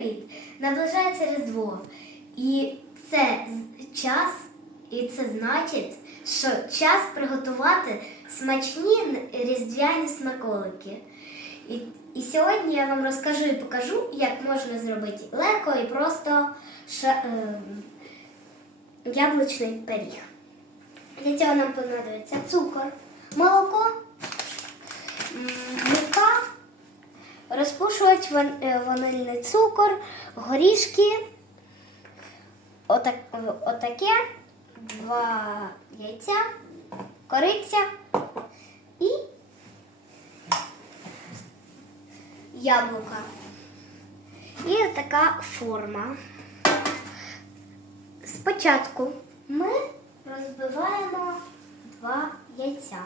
Привіт! Наближається Різдво. І це час, і це значить, що час приготувати смачні різдвяні смаколики. І, і сьогодні я вам розкажу і покажу, як можна зробити легко і просто ша, ем, яблучний пиріг. Для цього нам понадобиться цукор, молоко, мука, розпушувач е, ванильний цукор, горішки, отак, отаке, два яйця, кориця і яблука. І така форма. Спочатку ми розбиваємо два яйця.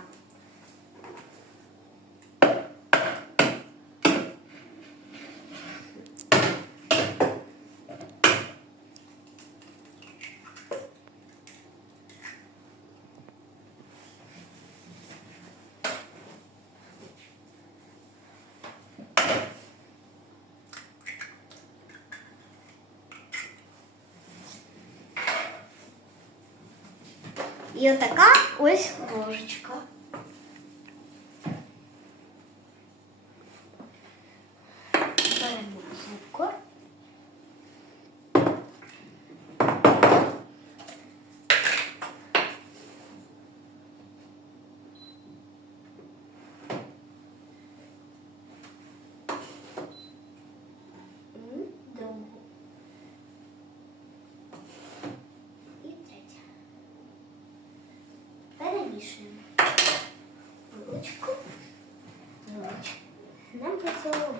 І отака ось ложечка. Беремо цукор. М, Довго. І третя. Вилочку. Вилочку. Нам цього.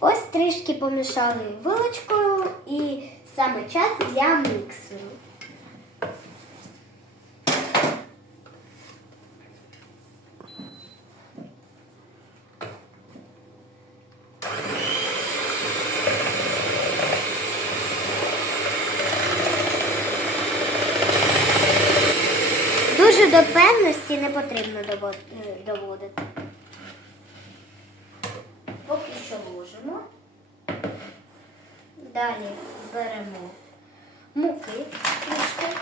Ось трішки помішали вилочкою і саме час для міксеру. До певності не потрібно е, доводити. Поки що ложимо. Далі беремо муки трішки.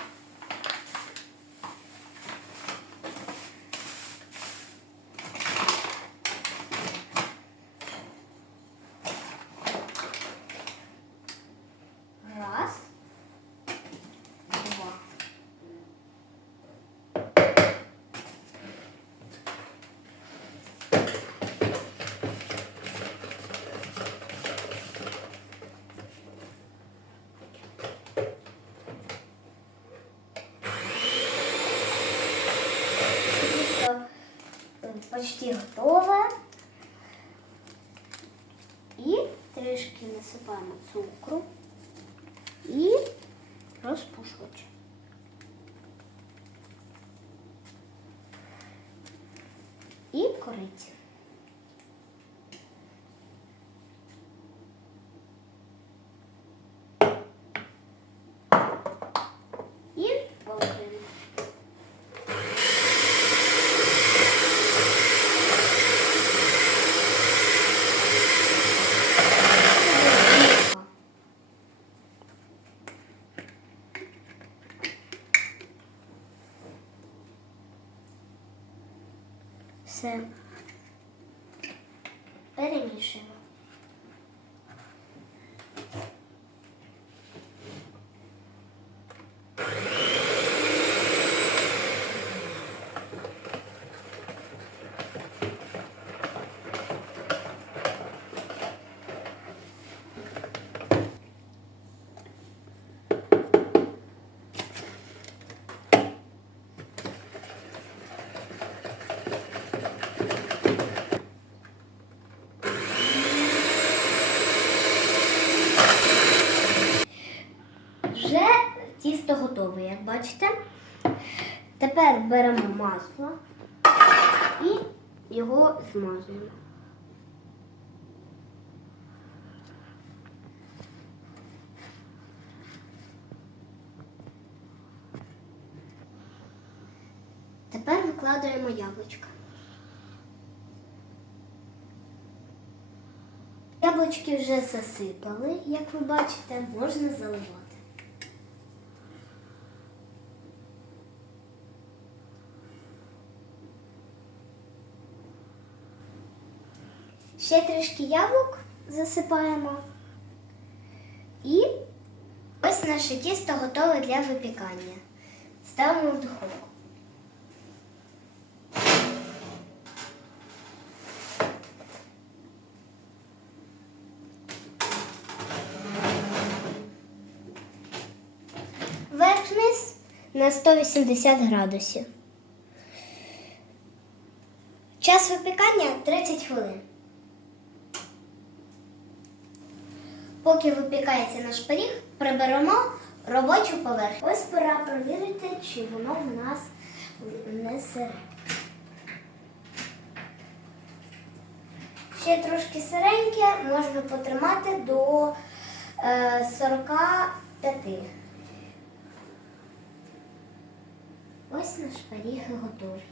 Раз. Два. Тісто е, почти готове. І трішки насипаємо цукру і розпушувач. І кориці. І полкаємо. Все. Перемішуємо. готовий, як бачите. Тепер беремо масло і його змазуємо. Тепер викладаємо яблучко. Яблучки вже засипали, як ви бачите, можна заливати. Ще трішки яблук засипаємо. І ось наше тісто готове для випікання. Ставимо в духовку. Верх-низ на 180 градусів. Час випікання 30 хвилин. Поки випікається наш пиріг, приберемо робочу поверхню. Ось пора перевірити, чи воно в нас не сире. Ще трошки сиреньке, можна потримати до е, 45. Ось наш пиріг готовий.